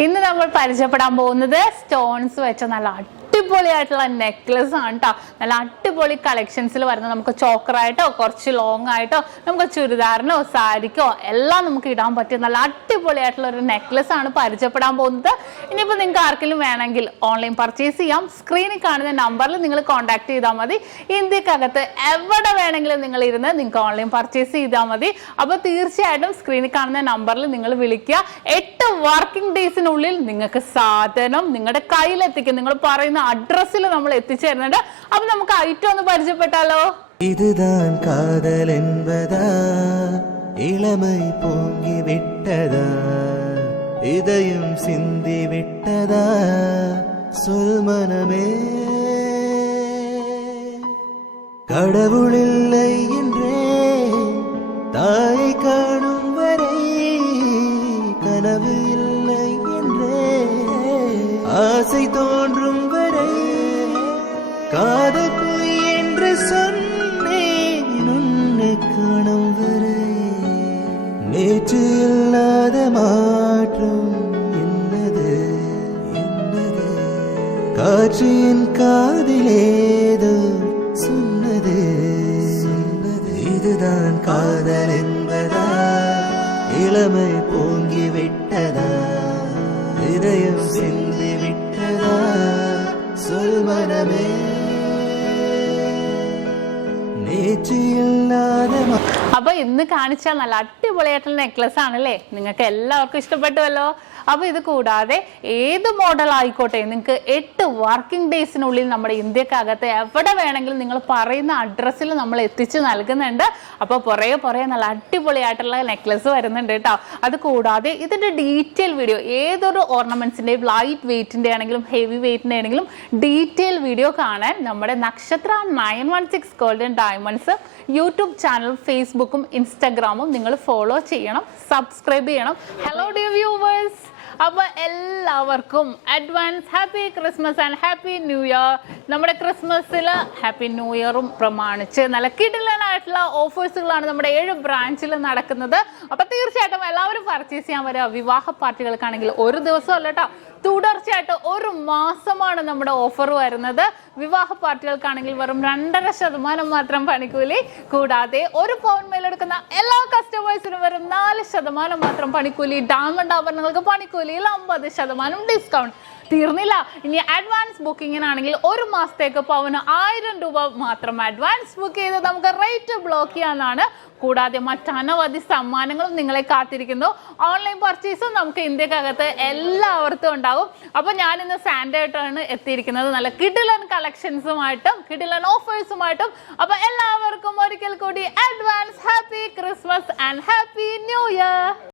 ഇന്ന് നമ്മൾ പരിചയപ്പെടാൻ പോകുന്നത് സ്റ്റോൺസ് വെച്ച നല്ല അടിപൊളിയായിട്ടുള്ള നെക്ലസ് ആണ് കേട്ടോ. നല്ല അടിപൊളി കളക്ഷൻസിൽ വരുന്ന നമുക്ക് ചോക്കറായിട്ടോ കുറച്ച് ലോങ് ആയിട്ടോ നമുക്ക് ചുരിദാറിനോ സാരിക്കോ എല്ലാം നമുക്ക് ഇടാൻ പറ്റിയ നല്ല അടിപൊളിയായിട്ടുള്ള ഒരു നെക്ലസ് ആണ് പരിചയപ്പെടാൻ പോകുന്നത്. ഇനിയിപ്പോൾ നിങ്ങൾക്ക് ആർക്കെങ്കിലും വേണമെങ്കിൽ ഓൺലൈൻ പർച്ചേസ് ചെയ്യാം. സ്ക്രീനിൽ കാണുന്ന നമ്പറിൽ നിങ്ങൾ കോൺടാക്ട് ചെയ്താൽ മതി. ഇന്ത്യക്കകത്ത് എവിടെ വേണമെങ്കിലും നിങ്ങൾ ഇരുന്ന് നിങ്ങൾക്ക് ഓൺലൈൻ പർച്ചേസ് ചെയ്താൽ മതി. അപ്പോൾ തീർച്ചയായിട്ടും സ്ക്രീനിൽ കാണുന്ന നമ്പറിൽ നിങ്ങൾ വിളിക്കുക. 8 വർക്കിംഗ് ഡേയ്സിനുള്ളിൽ നിങ്ങൾക്ക് സാധനം നിങ്ങളുടെ കയ്യിലെത്തിക്കും. നിങ്ങൾ പറയുന്ന അഡ്രസ്സിൽ നമ്മൾ എത്തിച്ചു തരുന്നുണ്ട്. അപ്പൊ നമുക്ക് ഐറ്റം ഒന്ന് പരിചയപ്പെട്ടാലോ? இதுதான் காதல் என்பதா, இளமை பொங்கி விட்டதா, இதயம் சிந்தி விட்டதா, சொல் மனமே. கடவுள் இல்லை என்றே தாயை காணும் வரை, கனவு இல்லை என்றே ஆசை தோன்றும் வரை, காதல் பொய் என்று சொன்னேன் உன்னை காணும் வரை. நேற்று இல்லாத மாற்றம் என்னது என்னது, காற்று என் காதிலேதோ சொன்னது சொன்னது. இதுதான் காதல் என்பதா, இளமை பொங்கி விட்டதா, இதயம் சிந்தி விட்டதா, சொல் மனமே. അപ്പൊ ഇന്ന് കാണിച്ചാൽ നല്ല അടിപൊളിയായിട്ടുള്ള നെക്ലസ് ആണല്ലേ, നിങ്ങൾക്ക് എല്ലാവർക്കും ഇഷ്ടപ്പെട്ടുവല്ലോ. അപ്പൊ ഇത് കൂടാതെ ഏത് മോഡൽ ആയിക്കോട്ടെ നിങ്ങൾക്ക് 8 വർക്കിംഗ് ഡേയ്സിനുള്ളിൽ നമ്മുടെ ഇന്ത്യക്കകത്ത് എവിടെ വേണമെങ്കിലും നിങ്ങൾ പറയുന്ന അഡ്രസ്സിൽ നമ്മൾ എത്തിച്ചു നൽകുന്നുണ്ട്. അപ്പൊ പുറകെ നല്ല അടിപൊളിയായിട്ടുള്ള നെക്ലസ് വരുന്നുണ്ട് കേട്ടോ. അത് കൂടാതെ ഇതിന്റെ ഡീറ്റെയിൽ വീഡിയോ, ഏതൊരു ഓർണമെന്റ്സിന്റെയും ലൈറ്റ് വെയിറ്റിന്റെ ആണെങ്കിലും ഹെവി വെയിറ്റിന്റെ ആണെങ്കിലും ഡീറ്റെയിൽ വീഡിയോ കാണാൻ നമ്മുടെ നക്ഷത്ര 916 ഗോൾഡൻ ഡയമണ്ട്സ് യൂട്യൂബ് ചാനൽ, ഫേസ്ബുക്കും ഇൻസ്റ്റാഗ്രാമും നിങ്ങൾ ഫോളോ ചെയ്യണം, സബ്സ്ക്രൈബ് ചെയ്യണം. ഹലോ ഡിയർ വ്യൂവേഴ്സ്, അപ്പോൾ എല്ലാവർക്കും advance happy Christmas and happy new year. നമ്മുടെ ക്രിസ്മസിൽ ഹാപ്പി ന്യൂ ഇയറും പ്രമാണിച്ച് നല്ല കിടിലനായിട്ടുള്ള ഓഫേഴ്സുകളാണ് നമ്മുടെ 7 ബ്രാഞ്ചിൽ നടക്കുന്നത്. അപ്പോൾ തീർച്ചയായിട്ടും എല്ലാവരും പർച്ചേസ് ചെയ്യാൻ വരിക. വിവാഹ പാർട്ടികൾക്കാണെങ്കിൽ ഒരു ദിവസം അല്ല കേട്ടോ, തുടർച്ചയായിട്ട് 1 മാസമാണ് നമ്മുടെ ഓഫർ വരുന്നത്. വിവാഹ പാർട്ടികൾക്കാണെങ്കിൽ വെറും 2.5% മാത്രം പണിക്കൂലി. കൂടാതെ 1 പൗണ്ട് മേലെടുക്കുന്ന എല്ലാ കസ്റ്റമേഴ്സിനും വെറും 4% മാത്രം പണിക്കൂലി. ഡയമണ്ട് ആഭരണങ്ങൾക്ക് പണിക്കൂലിയിൽ 50% ഡിസ്കൗണ്ട്. തീർന്നില്ല, ഇനി അഡ്വാൻസ് ബുക്കിങ്ങിനാണെങ്കിൽ 1 മാസത്തേക്ക് പവന് 1000 രൂപ മാത്രം അഡ്വാൻസ് ബുക്ക് ചെയ്ത് നമുക്ക് റേറ്റ് ബ്ലോക്ക് ചെയ്യാനാണ്. കൂടാതെ മറ്റനവധി സമ്മാനങ്ങളും നിങ്ങളെ കാത്തിരിക്കുന്നു. ഓൺലൈൻ പർച്ചേസും നമുക്ക് ഇന്ത്യക്കകത്ത് എല്ലാവർക്കും ഉണ്ടാകും. അപ്പോൾ ഞാൻ ഇന്ന് സാൻഡേ ആയിട്ടാണ് എത്തിയിരിക്കുന്നത്, നല്ല കിടിലൻ കളക്ഷൻസുമായിട്ടും കിടിലൻ ഓഫേഴ്സുമായിട്ടും. അപ്പോൾ എല്ലാവർക്കും ഒരിക്കൽ കൂടി advance happy Christmas and happy new year.